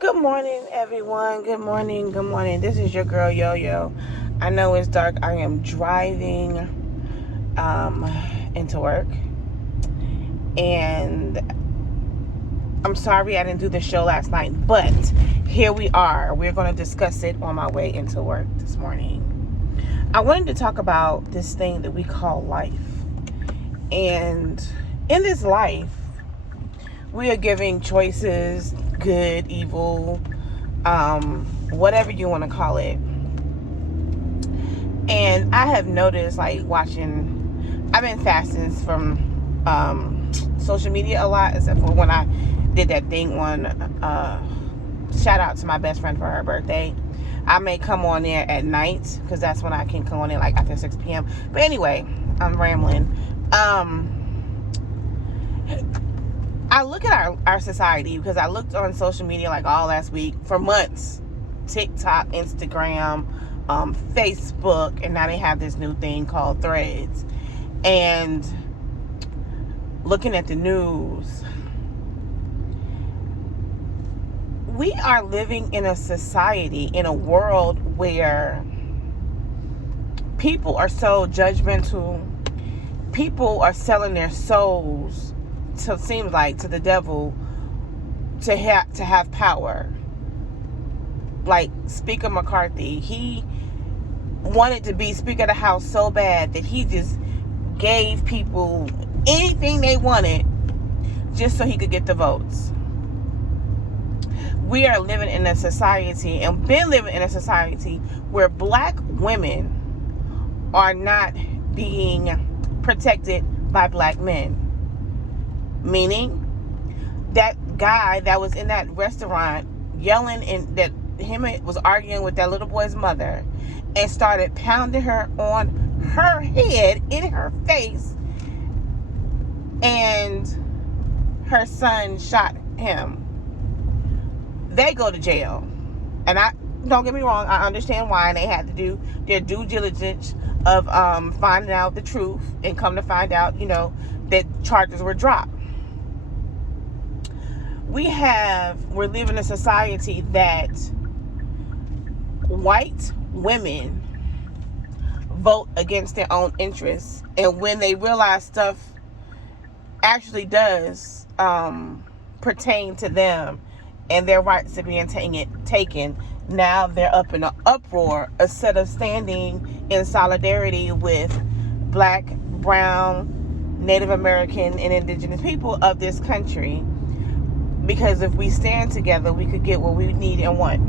Good morning, everyone. Good morning. Good morning. This is your girl Yo Yo. I know it's dark. I am driving into work, and I'm sorry I didn't do the show last night, but here we are. We're going to discuss it on my way into work this morning. I wanted to talk about this thing that we call life, and in this life, we are giving choices, good, evil, whatever you want to call it. And I have noticed, like, I've been fasting from social media a lot, except for when I did that thing on, shout out to my best friend for her birthday. I may come on there at night, because that's when I can come on there, like, after 6 p.m. But anyway, I'm rambling. I look at our society, because I looked on social media, like, all last week, for months. TikTok, Instagram, Facebook, and now they have this new thing called Threads. And looking at the news, we are living in a society, in a world where people are so judgmental. People are selling their souls, to seems like, to the devil, to have power. Like Speaker McCarthy, he wanted to be Speaker of the House so bad that he just gave people anything they wanted just so he could get the votes. We are living in a society, and been living in a society, where black women are not being protected by black men. Meaning, that guy that was in that restaurant yelling, and that him was arguing with that little boy's mother, and started pounding her on her head, in her face, and her son shot him. They go to jail. And I don't get me wrong, I understand why, and they had to do their due diligence of finding out the truth, and come to find out, that charges were dropped. We're living in a society that white women vote against their own interests, and when they realize stuff actually does pertain to them, and their rights are being taken, now they're up in an uproar, instead of standing in solidarity with black, brown, Native American, and indigenous people of this country. Because if we stand together, we could get what we need and want.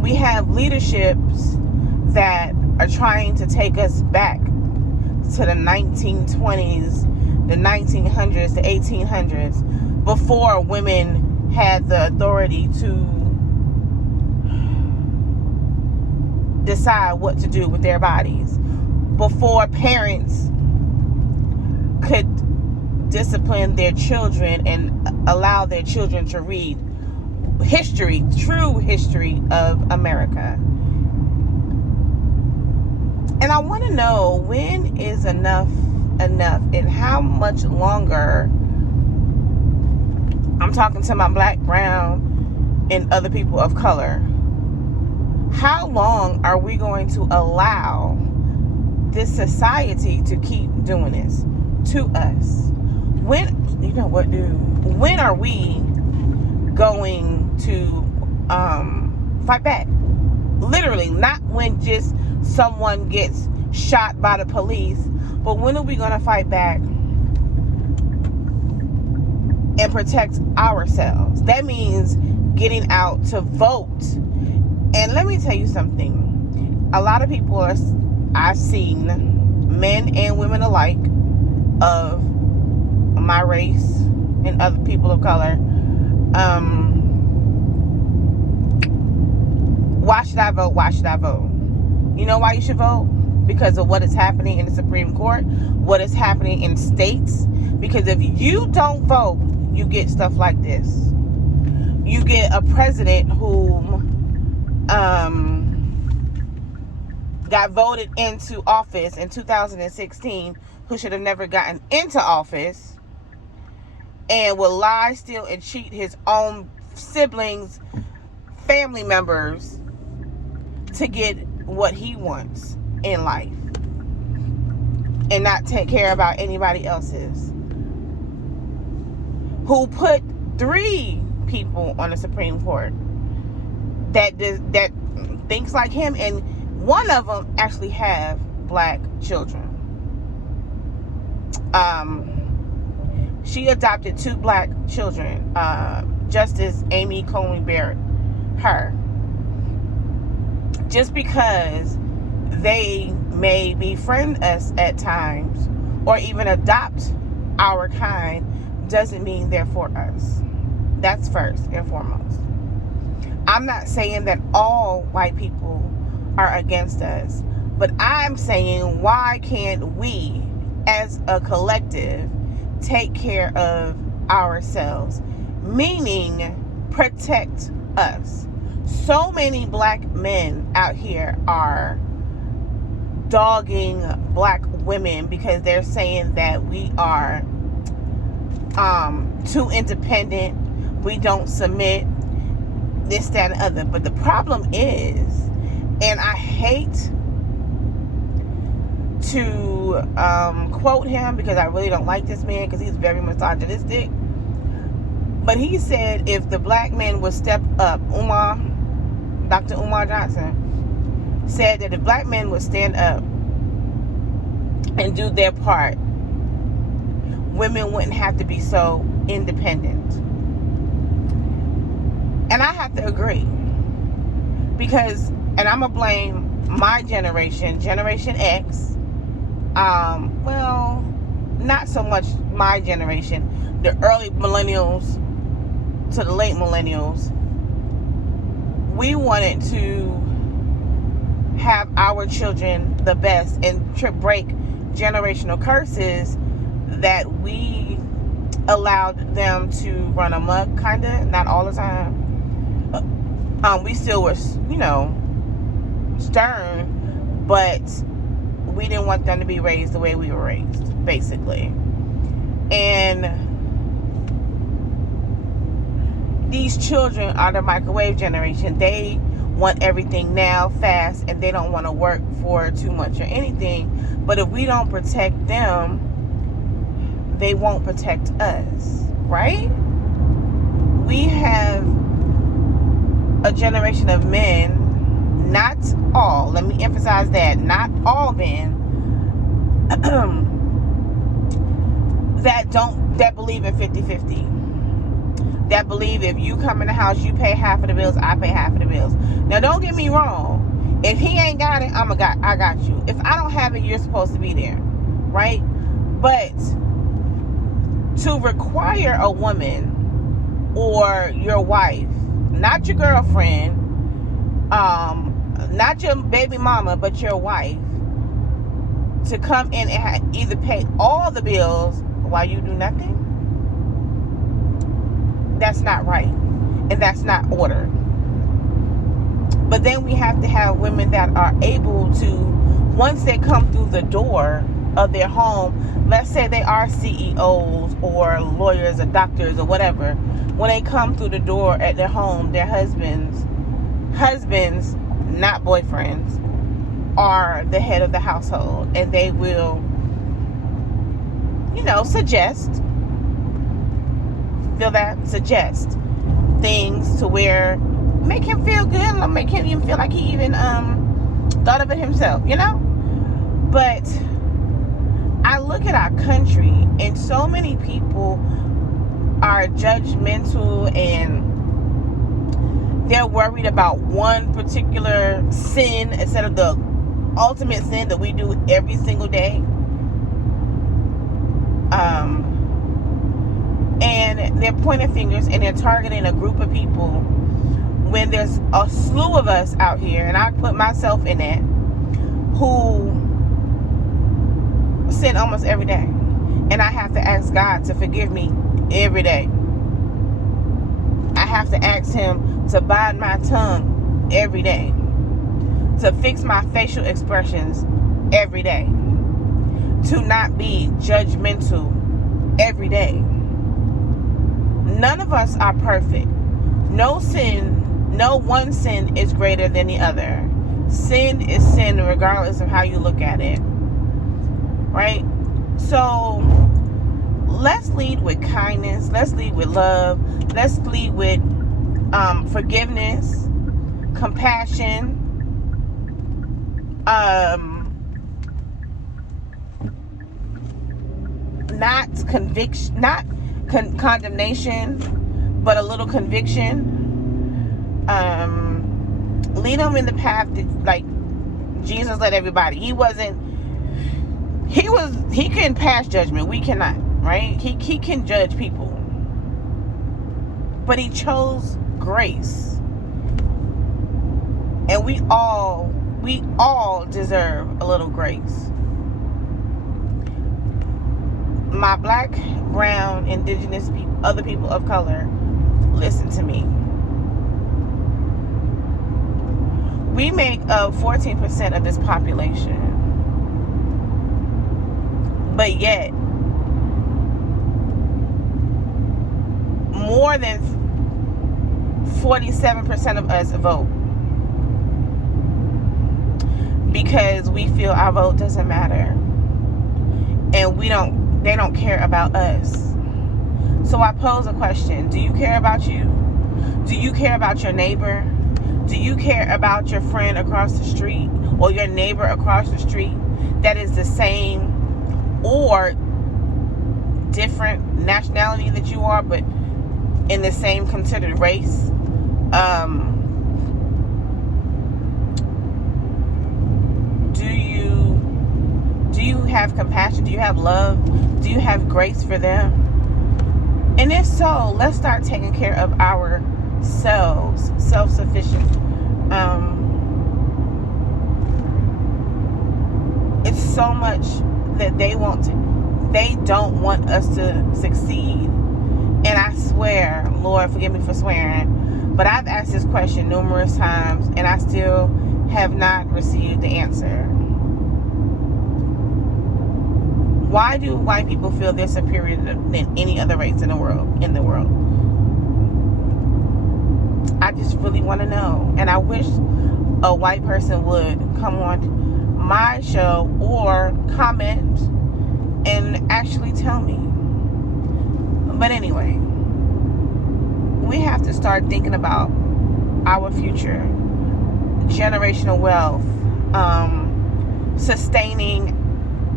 We have leaderships that are trying to take us back to the 1920s, the 1900s, the 1800s, before women had the authority to decide what to do with their bodies, before parents could discipline their children and allow their children to read history, true history of America. And I want to know, when is enough, and how much longer? I'm talking to my black, brown, and other people of color. How long are we going to allow this society to keep doing this to us? When are we going to fight back? Literally, not when just someone gets shot by the police, but when are we going to fight back and protect ourselves? That means getting out to vote. And let me tell you something. A lot of people I've seen, men and women alike, of my race and other people of color, why should I vote? Why should I vote? You know why you should vote? Because of what is happening in the Supreme Court, what is happening in states. Because if you don't vote, you get stuff like this. You get a president who got voted into office in 2016, who should have never gotten into office, and will lie, steal, and cheat his own siblings, family members to get what he wants in life and not take care about anybody else's. Who put 3 people on the Supreme Court that thinks like him, and one of them actually have black children. She adopted 2 black children. Justice Amy Coney Barrett, her. Just because they may befriend us at times or even adopt our kind doesn't mean they're for us. That's first and foremost. I'm not saying that all white people are against us, but I'm saying, why can't we as a collective take care of ourselves? Meaning, protect us. So many black men out here are dogging black women because they're saying that we are too independent, we don't submit, this, that, and other. But the problem is, and I hate to quote him because I really don't like this man because he's very misogynistic, but he said if the black men would step up, Dr. Umar Johnson said that if black men would stand up and do their part, women wouldn't have to be so independent. And I have to agree, because, and I'm gonna blame my generation, Generation X, well, not so much my generation, the early millennials to the late millennials. We wanted to have our children the best and break generational curses that we allowed them to run amok, kind of, not all the time. We still were, stern, but we didn't want them to be raised the way we were raised, basically. And these children are the microwave generation. They want everything now, fast, and they don't want to work for too much or anything. But if we don't protect them, they won't protect us, right? We have a generation of men, not all, let me emphasize that, not all men, that believe in 50-50. That believe if you come in the house, you pay half of the bills, I pay half of the bills. Now, don't get me wrong. If he ain't got it, I got you. If I don't have it, you're supposed to be there, right? But to require a woman or your wife, not your girlfriend, not your baby mama, but your wife, to come in and either pay all the bills while you do nothing, that's not right, and that's not order. But then we have to have women that are able to, once they come through the door of their home, let's say they are CEOs or lawyers or doctors or whatever, when they come through the door at their home, their husbands, not boyfriends, are the head of the household, and they will, suggest things to where make him feel good, make him even feel like he even thought of it himself, But I look at our country, and so many people are judgmental, and they're worried about one particular sin instead of the ultimate sin that we do every single day. And they're pointing fingers and they're targeting a group of people when there's a slew of us out here, and I put myself in that, who sin almost every day. And I have to ask God to forgive me every day. I have to ask Him to bide my tongue every day, to fix my facial expressions every day, to not be judgmental every day. None of us are perfect. No one sin is greater than the other. Sin is sin regardless of how you look at it. Right? So let's lead with kindness. Let's lead with love. Let's lead with forgiveness, compassion, not conviction, not condemnation, but a little conviction. Lead them in the path that, like Jesus led everybody. He can pass judgment. We cannot, right? He can judge people. But he chose grace. And we all deserve a little grace. My black, brown, indigenous people, other people of color, listen to me. We make up 14% of this population. But yet, more than 47% of us vote. Because we feel our vote doesn't matter. And they don't care about us. So I pose a question. Do you care about you? Do you care about your neighbor? Do you care about your friend across the street or your neighbor across the street that is the same or different nationality that you are, but in the same considered race? Do you have compassion? Do you have love? Do you have grace for them? And if so, let's start taking care of ourselves, self-sufficient. It's so much that they don't want us to succeed. And I swear, Lord, forgive me for swearing, but I've asked this question numerous times and I still have not received the answer. Why do white people feel they're superior than any other race in the world? I just really want to know. And I wish a white person would come on my show or comment and actually tell me. But anyway, we have to start thinking about our future, generational wealth, sustaining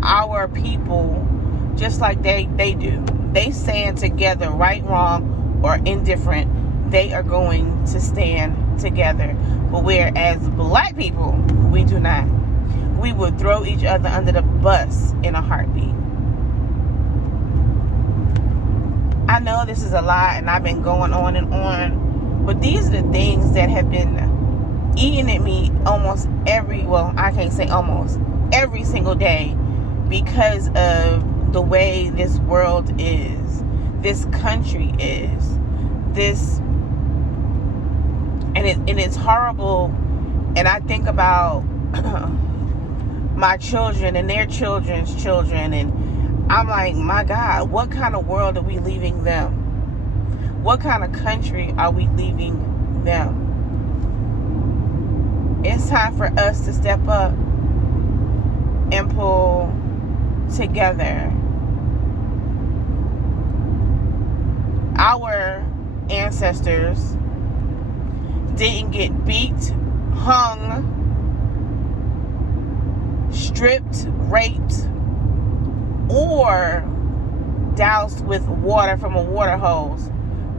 our people just like they do. They stand together, right, wrong, or indifferent. They are going to stand together. But whereas black people, we do not. We would throw each other under the bus in a heartbeat. I know this is a lot and I've been going on and on, but these are the things that have been eating at me almost every single day because of the way this world is, this country is, and it's horrible. And I think about my children and their children's children, and I'm like, my God, what kind of world are we leaving them? What kind of country are we leaving them? It's time for us to step up and pull together. Our ancestors didn't get beat, hung, stripped, raped, or doused with water from a water hose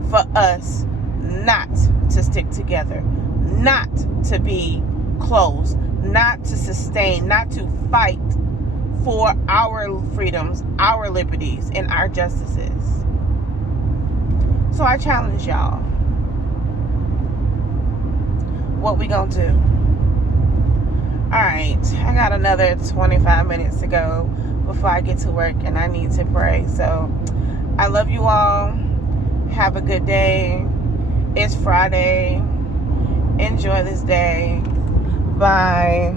for us not to stick together, not to be close, not to sustain, not to fight for our freedoms, our liberties, and our justices. So I challenge y'all. What we gonna do? Alright, I got another 25 minutes to go before I get to work and I need to pray. So I love you all. Have a good day. It's Friday. Enjoy this day. Bye.